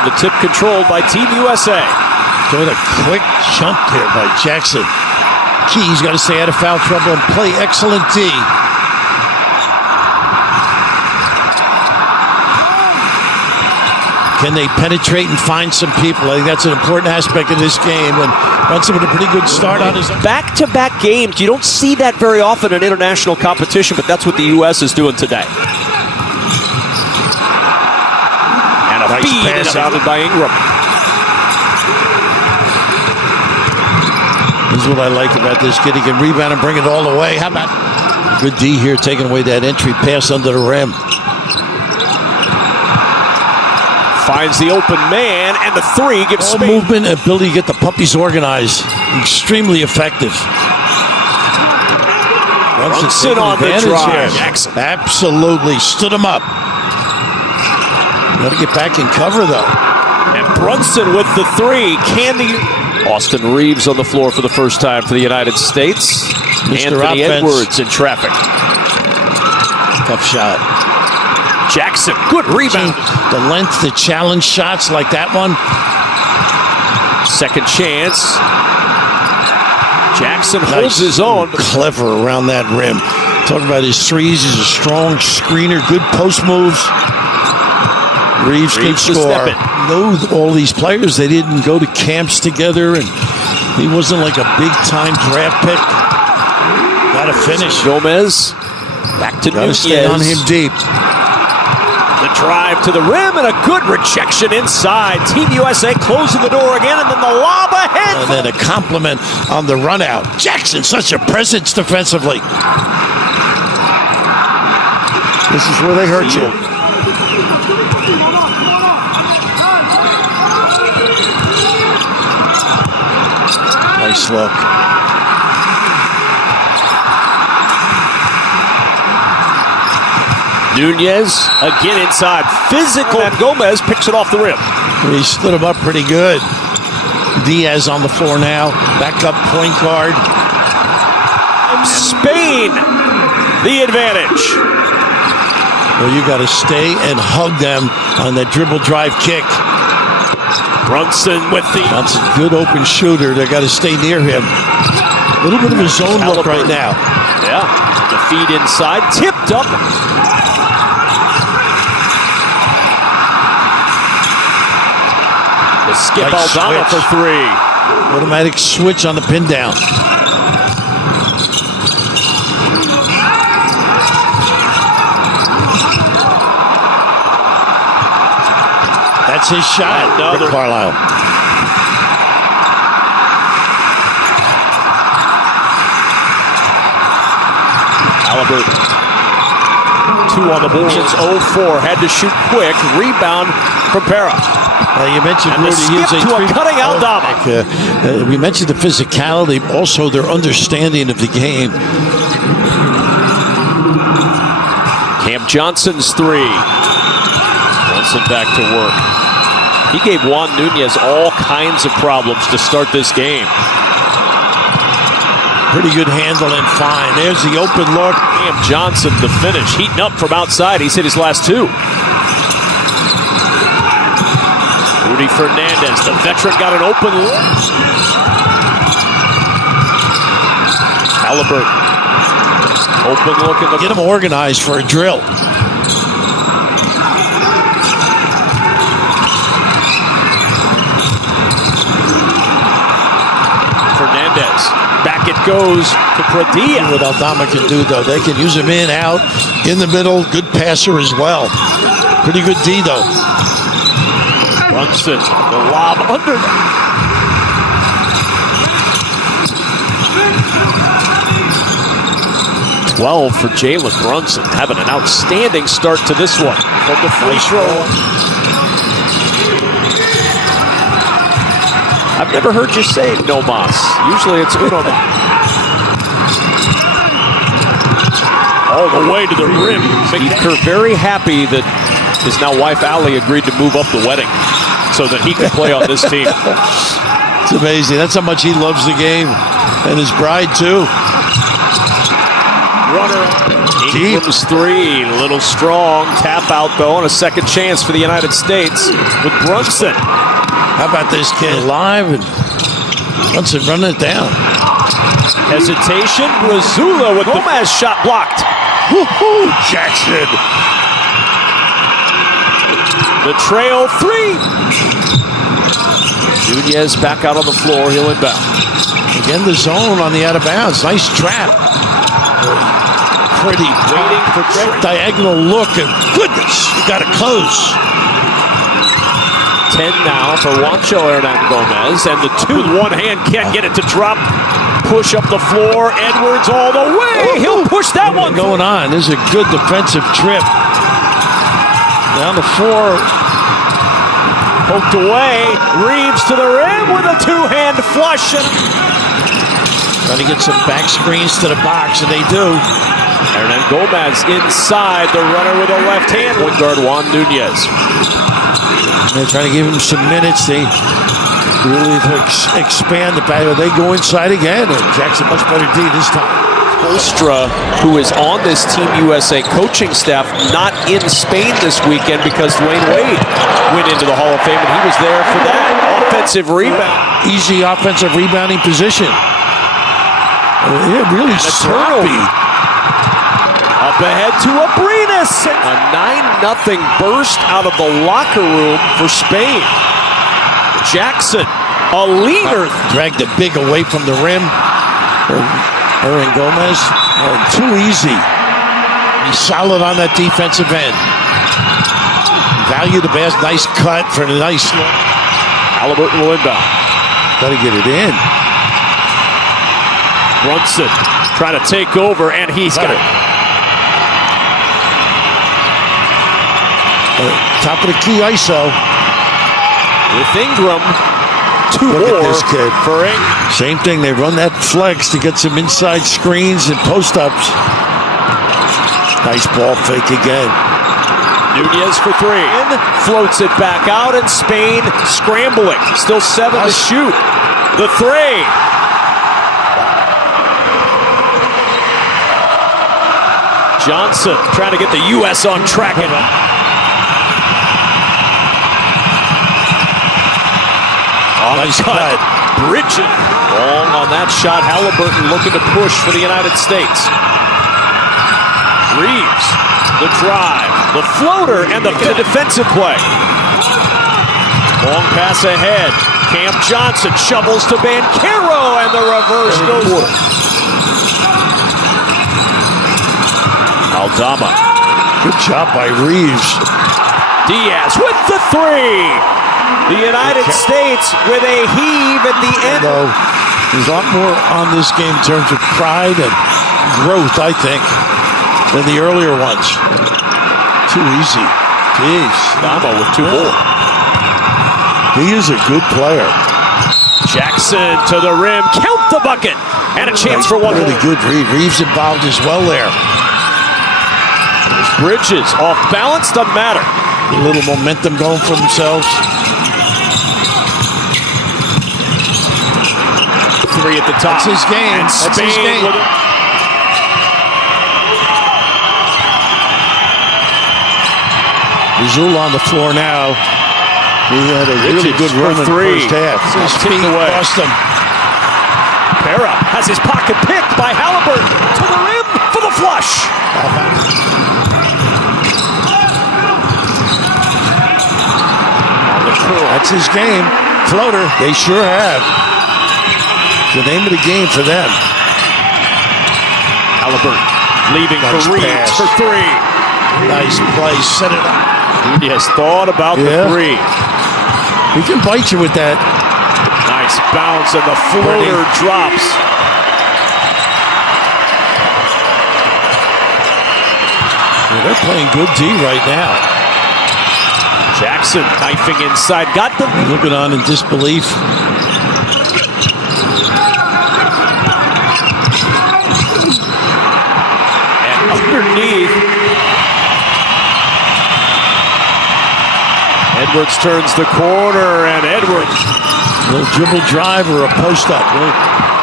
And the tip controlled by Team USA. Doing a quick jump there by Jackson. Key's got to stay out of foul trouble and play excellent D. Can they penetrate and find some people? I think that's an important aspect of this game. And Brunson with a pretty good start on his back-to-back games. You don't see that very often in international competition, but that's what the U.S. is doing today. And a nice feed inbounded by Ingram. This is what I like about this kid. He can rebound and bring it all the way. How about good D here, taking away that entry pass under the rim. Finds the open man, and the three gives Ball movement, ability to get the puppies organized. Extremely effective. Brunson on the drive. Absolutely. Stood him up. Got to get back in cover, though. And Brunson with the three. Can the... Austin Reeves on the floor for the first time for the United States. Mr. Anthony Offense. Edwards in traffic. Tough shot. Jackson, good rebound. The length, the challenge shots like that one. Second chance. Jackson holds his own. Clever around that rim. Talking about his threes. He's a strong screener. Good post moves. Reeves can score. Know all these players. They didn't go to camps together, and he wasn't like a big-time draft pick. Got to finish. Gomez back to Nunez. Stay on him deep. The drive to the rim and a good rejection inside. Team USA closing the door again, and then the lob ahead. And then a compliment on the run out. Jackson, such a presence defensively. This is where they hurt you. Nice look. Nunez again inside. Physical. And Gomez picks it off the rim. He stood him up pretty good. Diaz on the floor now. Back up point guard. Spain, the advantage. Well, you got to stay and hug them on that dribble drive kick. Brunson with the... That's a good open shooter. They got to stay near him. A little bit of a zone look right now. Yeah. The feed inside. Tipped up. The skip nice Aldama switch. for three. Automatic switch on the pin down. That's his shot. Rick Carlisle. Halliburton. 2 on the board. It's 0-4. Had to shoot quick. Rebound from Para. You mentioned and the skip to a cutting Aldama. We mentioned the physicality, also their understanding of the game. Cam Johnson's three. Brunson back to work. He gave Juan Nunez all kinds of problems to start this game. Pretty good handle and fine. There's the open look. Cam Johnson, the finish, heating up from outside. He's hit his last two. Rudy Fernandez, the veteran, got an open look. Halliburton. Open look in the... Get him organized for a drill. Fernandez. Back it goes to Pradilla. What Aldama can do, though, they can use him in, out, in the middle. Good passer as well. Pretty good D, though. Brunson, the lob under. 12 for Jalen Brunson, having an outstanding start to this one from the free throw. I've never heard you say no mas. Usually it's uno mas. All the way to the rim. Steve Kerr very happy that his now wife Allie agreed to move up the wedding so that he could play on this team. It's amazing. That's how much he loves the game. And his bride, too. Runner. Ingram's three, a little strong. Tap out, though, and a second chance for the United States with Brunson. How about this kid live and Brunson running it down? Hesitation. Brazula with Gomez shot blocked. Woo-hoo, Jackson. The trail three. Nunez back out on the floor. He'll inbound. Again, the zone on the out of bounds. Nice trap. Pretty waiting for diagonal look, and goodness, you got it close. 10 now for Juancho Hernan Gomez, and the two with one hand can't get it to drop. Push up the floor. Edwards all the way. He'll push that one. Going on. This is a good defensive trip. Down the floor. Poked away. Reeves to the rim with a two-hand flush. Trying to get some back screens to the box, and they do. Hernan Gomez inside. The runner with a left hand. Point guard Juan Nunez. They're trying to give him some minutes. They really expand the battle. They go inside again, and Jackson much better D this time. Olstra, who is on this Team USA coaching staff, not in Spain this weekend because Dwayne Wade went into the Hall of Fame, and he was there for that offensive rebound. Easy offensive rebounding position. Yeah, really sloppy. Up ahead to Abrinas. A 9-0 burst out of the locker room for Spain. Jackson, a leader. Dragged the big away from the rim. Hernan Gomez, too easy. He's solid on that defensive end. Value the best. Nice cut for the nice look. Halliburton will inbound. Got to get it in. Brunson trying to take over, and he's got it. Top of the key ISO. With Ingram, two Look more at this kid. for Ingram. Same thing. They run that flex to get some inside screens and post-ups. Nice ball fake again. Nunez for three. Floats it back out, and Spain scrambling. Still 7 to shoot. The three. Johnson trying to get the U.S. on track. Nice cut. Bridges. Long on that shot. Halliburton looking to push for the United States. Reeves. The drive. The floater and the defensive play. Long pass ahead. Cam Johnson shovels to Banchero, and the reverse goes. Aldama. Good job by Reeves. Diaz with the three. The United States with a heave at the end. There's a lot more on this game in terms of pride and growth, I think, than the earlier ones. Too easy. Jeez. Aldama with two more. He is a good player. Jackson to the rim. Count the bucket. And a chance for one. Really good read. Reeves involved as well there. There's Bridges. Off balance. Doesn't matter. A little momentum going for themselves. Three at the top. That's his game. And That's his Spain game. with it. Brazula on the floor now. He had a really good run in the first half. His feet cost him. Pera has his pocket picked by Halliburton to the rim for the flush. On the curl. That's his game. Floater. They sure have. It's the name of the game for them. Halliburton leaving Nice for Reeves pass. for three. Nice play. Set it up. He has thought about the three. He can bite you with that. Nice bounce, and the floater drops. Yeah, they're playing good D right now. Jackson knifing inside. Got them. Looking on in disbelief. And underneath. Edwards turns the corner, and Edwards. A little dribble drive or a post up.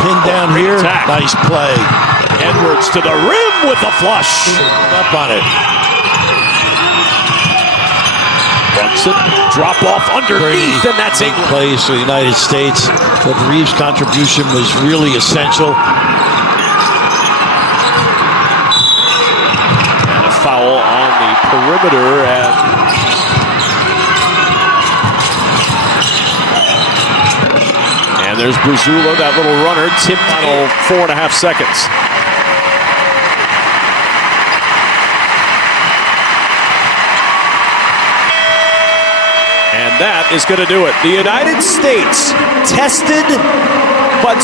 Pin down here. Attack. Nice play. Edwards to the rim with a flush. Up on it. Brunson, drop off underneath, and that's England. Plays for the United States. But Reeves' contribution was really essential. And a foul on the perimeter, and there's Brazula, that little runner, tipped final 4.5 seconds. And that is going to do it. The United States tested, but